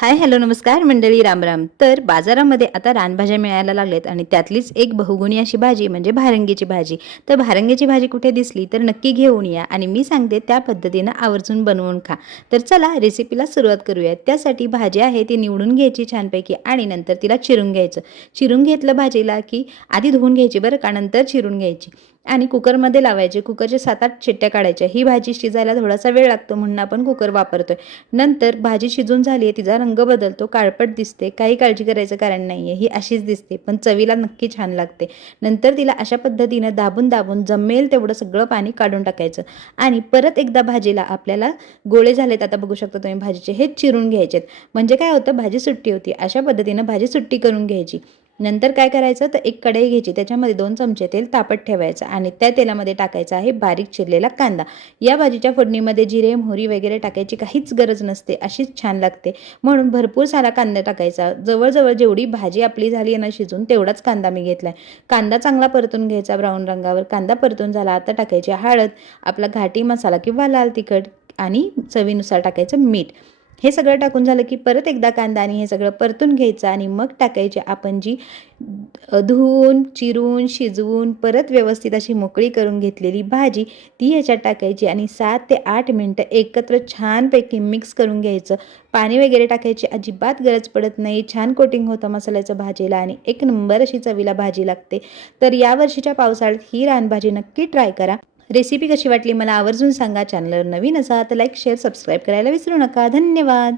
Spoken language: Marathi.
हाय हॅलो नमस्कार मंडळी, राम राम. तर बाजारामध्ये आता रानभाज्या मिळायला लागल्यात आणि त्यातलीच एक बहुगुणी अशी भाजी म्हणजे भारंगीची भाजी. तर भारंगीची भाजी कुठे दिसली तर नक्की घेऊन या आणि मी सांगते त्या पद्धतीनं आवर्जून बनवून खा. तर चला रेसिपीला सुरुवात करूया. त्यासाठी भाजी आहे ती निवडून घ्यायची छानपैकी आणि नंतर तिला चिरून घ्यायचं. चिरून घेतलं भाजीला की आधी धुवून घ्यायची बरं का, नंतर चिरून घ्यायची आणि कुकरमध्ये लावायचे. कुकरचे 7-8 शिट्ट्या काढायच्या. ही भाजी शिजायला थोडासा वेळ लागतो म्हणून आपण कुकर वापरतोय. नंतर भाजी शिजून झाली आहे, तिचा रंग बदलतो, काळपट दिसते, काही काळजी करायचं कारण नाही आहे, ही अशीच दिसते पण चवीला नक्की छान लागते. नंतर तिला अशा पद्धतीनं दाबून दाबून जमेल तेवढं सगळं पाणी काढून टाकायचं आणि परत एकदा भाजीला आपल्याला गोळे झालेत आता बघू शकता तुम्ही भाजीचे, हे चिरून घ्यायचेत. म्हणजे काय होतं, भाजी सुट्टी होती. अशा पद्धतीनं भाजी सुट्टी करून घ्यायची. नंतर काय करायचं तर एक कढई घ्यायची, त्याच्यामध्ये 2 चमचे तेल तापत ठेवायचं आणि त्या तेलामध्ये टाकायचा आहे बारीक चिरलेला कांदा. या भाजीच्या फोडणीमध्ये जिरे मोहरी वगैरे टाकायची काहीच गरज नसते, अशीच छान लागते. म्हणून भरपूर सारा कांदा टाकायचा. जवळजवळ जेवढी भाजी आपली झाली आहे ना शिजून, तेवढाच कांदा मी घेतलाय. कांदा चांगला परतून घ्यायचा ब्राऊन रंगावर. कांदा परतून झाला आता टाकायची हळद, आपला घाटी मसाला किंवा लाल तिखट आणि चवीनुसार टाकायचं मीठ. हे सगळं टाकून झालं की परत एकदा कांदा आणि हे सगळं परतून घ्यायचं आणि मग टाकायचे आपण जी धुवून चिरून शिजवून परत व्यवस्थित अशी मोकळी करून घेतलेली भाजी, ती ह्याच्यात टाकायची आणि 7 ते 8 मिनटं एकत्र छानपैकी मिक्स करून घ्यायचं. पाणी वगैरे टाकायची अजिबात गरज पडत नाही. छान कोटिंग होतं मसाल्याचं भाजीला आणि एक नंबर अशी चवीला भाजी लागते. तर यावर्षीच्या पावसाळ्यात ही रानभाजी नक्की ट्राय करा. रेसिपी कशी वाटली मला आवर्जून सांगा. चॅनलवर नवीन असा तर लाईक शेअर सबस्क्राईब करायला विसरू नका. धन्यवाद.